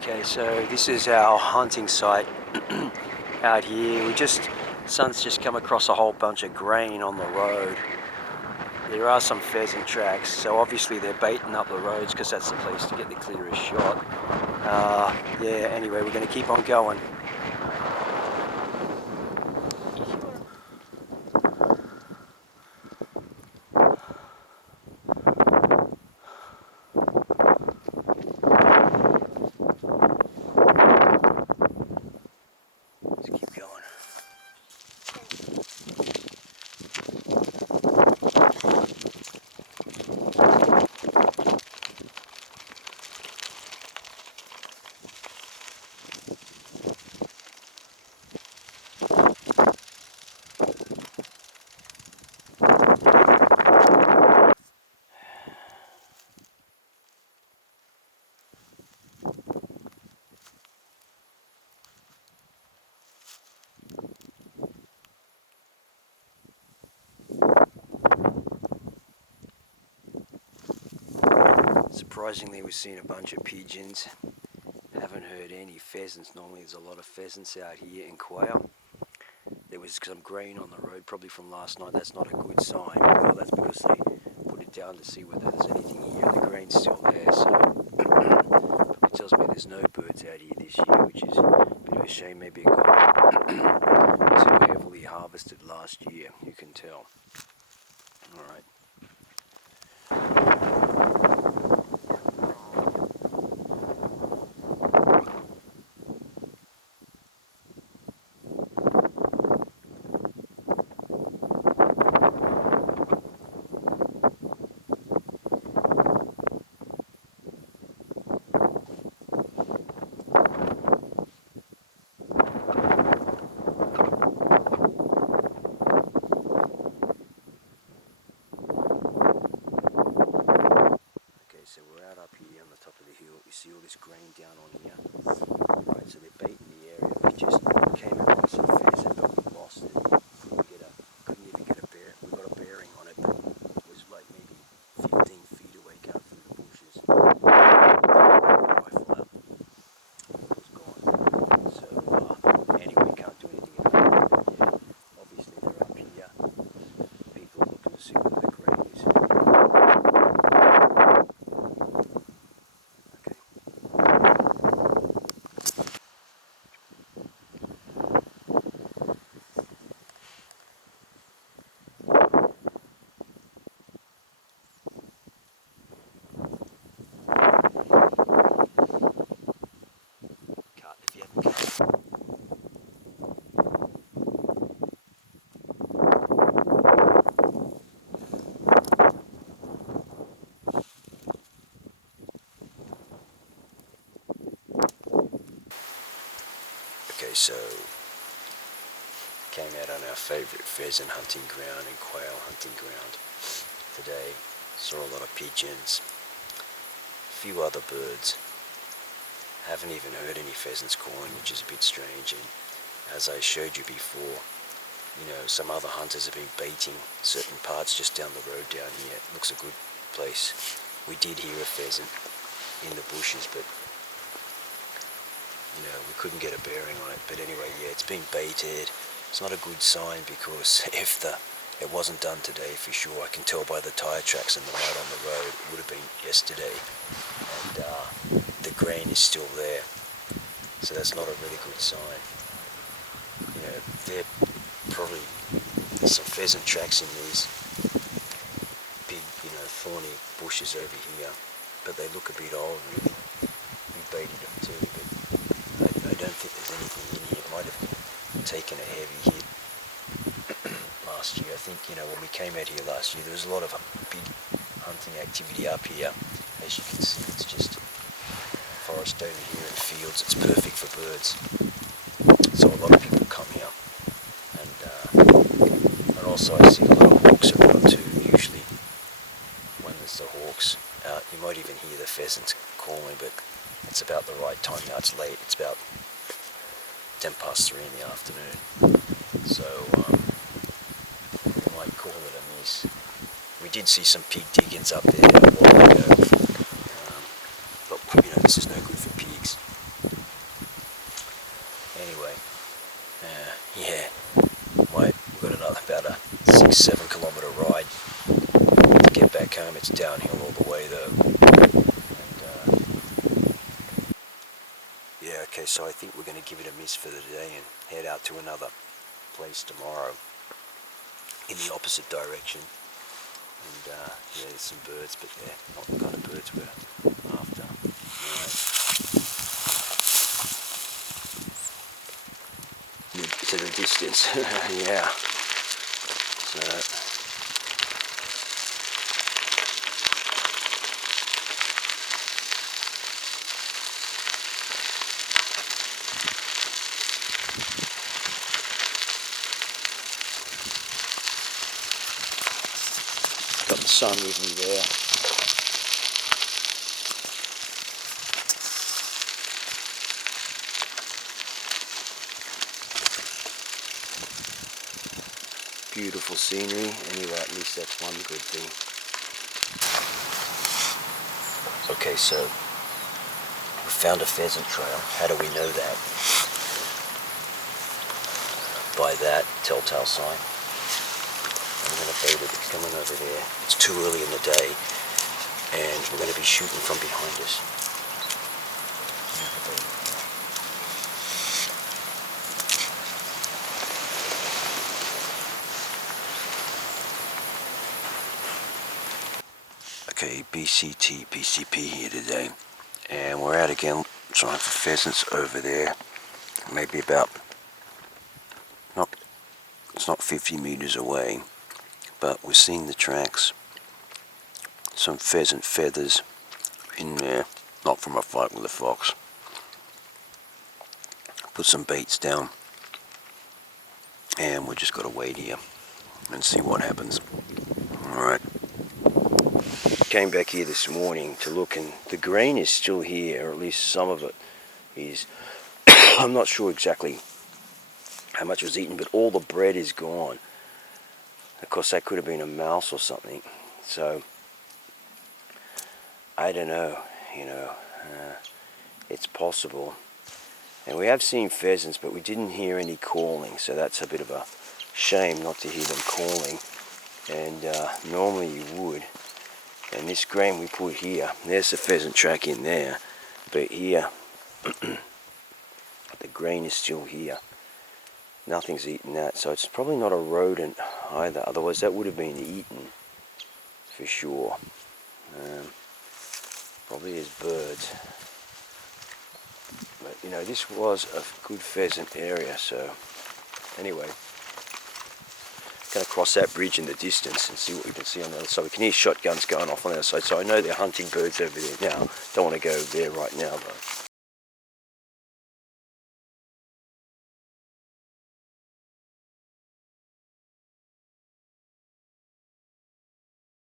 Okay, so this is our hunting site out here. Sun's just come across a whole bunch of grain on the road. There are some pheasant tracks, so obviously they're baiting up the roads because that's the place to get the clearest shot. Yeah, anyway, we're going to keep on going. Let's keep going. Surprisingly, we've seen a bunch of pigeons. Haven't heard any pheasants. Normally there's a lot of pheasants out here, and quail. There was some grain on the road, probably from last night. That's not a good sign. Well, that's because they put it down to see whether there's anything here. The grain's still there, so probably tells me there's no birds out here this year, which is a bit of a shame. Maybe it got too heavily harvested last year, you can tell. Alright. So we're out up here on the top of the hill. You see all this grain down on here. Right, so they're baiting the area. We just came across a pheasant, but we lost it. Couldn't even get a bear. We got a bearing on it, but it was like maybe 15 feet away going through the bushes. Rifle out. It was gone. So anyway, can't do anything about it. Yeah, obviously they're up here. People are looking to see where the grain is. Okay, so came out on our favourite pheasant hunting ground and quail hunting ground today. Saw a lot of pigeons, a few other birds. Haven't even heard any pheasants calling, which is a bit strange. And as I showed you before, some other hunters have been baiting certain parts just down the road down here. It looks a good place. We did hear a pheasant in the bushes, but we couldn't get a bearing on it. But anyway, yeah, it's been baited. It's not a good sign because if it wasn't done today for sure, I can tell by the tyre tracks and the mud on the road, it would have been yesterday. And the grain is still there. So that's not a really good sign. There's some pheasant tracks in these big, thorny bushes over here. But they look a bit old, really. We baited them too, but I don't think there's anything in here. It might have taken a heavy hit last year. I think, when we came out here last year, there was a lot of big hunting activity up here. As you can see, it's just forest over here and fields. It's perfect for birds. So a lot of people come here. And also I see a lot of hawks around too. Usually when there's the hawks out, you might even hear the pheasants calling, but it's about the right time now. It's late. It's about 3:10 in the afternoon. So you might call it a miss. We did see some pig diggings up there a while ago. But this is no good for pigs. get back home, it's downhill all the way though. And yeah, okay, so I think we're going to give it a miss for the day and head out to another place tomorrow in the opposite direction. And yeah, there's some birds, but they're not the kind of birds we're after. Right. To the distance, yeah. So got the sun with me there. Beautiful scenery. Anyway, at least that's one good thing. Okay, so we found a pheasant trail. How do we know that? By that telltale sign. I'm going to bait it. It's coming over there. It's too early in the day, and we're going to be shooting from behind us. Okay, BCT, PCP here today, and we're out again trying for pheasants over there. Maybe about, it's not 50 meters away, but we're seeing the tracks. Some pheasant feathers in there, not from a fight with a fox. Put some baits down, and we just got to wait here and see what happens. Alright. Came back here this morning to look, and the grain is still here, or at least some of it is. I'm not sure exactly how much was eaten, but all the bread is gone. Of course, that could have been a mouse or something. So I don't know, it's possible. And we have seen pheasants, but we didn't hear any calling, so that's a bit of a shame not to hear them calling. And normally you would. And this grain we put here, there's a pheasant track in there, but here, the grain is still here. Nothing's eaten that, so it's probably not a rodent either, otherwise that would have been eaten for sure. Probably is birds. But this was a good pheasant area, so anyway. Going to cross that bridge in the distance and see what we can see on the other side. We can hear shotguns going off on the other side, so I know they're hunting birds over there now. Don't want to go there right now though.